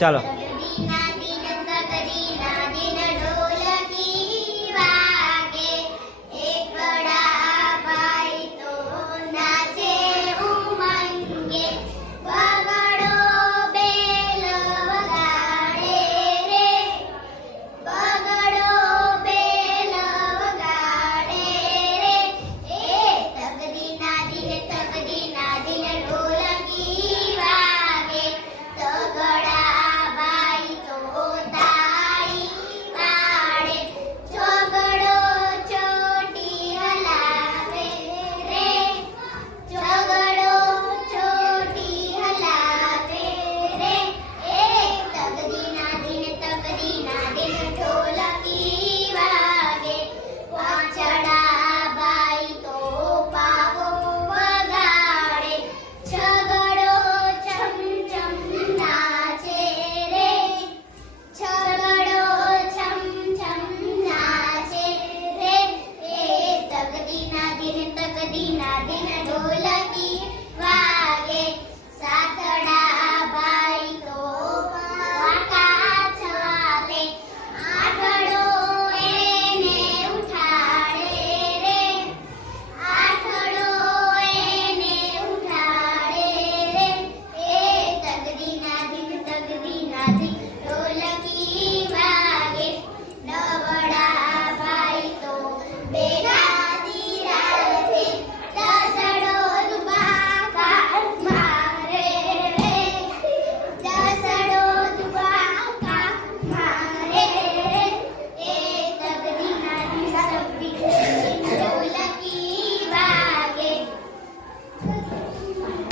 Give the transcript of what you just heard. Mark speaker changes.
Speaker 1: 下了。
Speaker 2: Medina.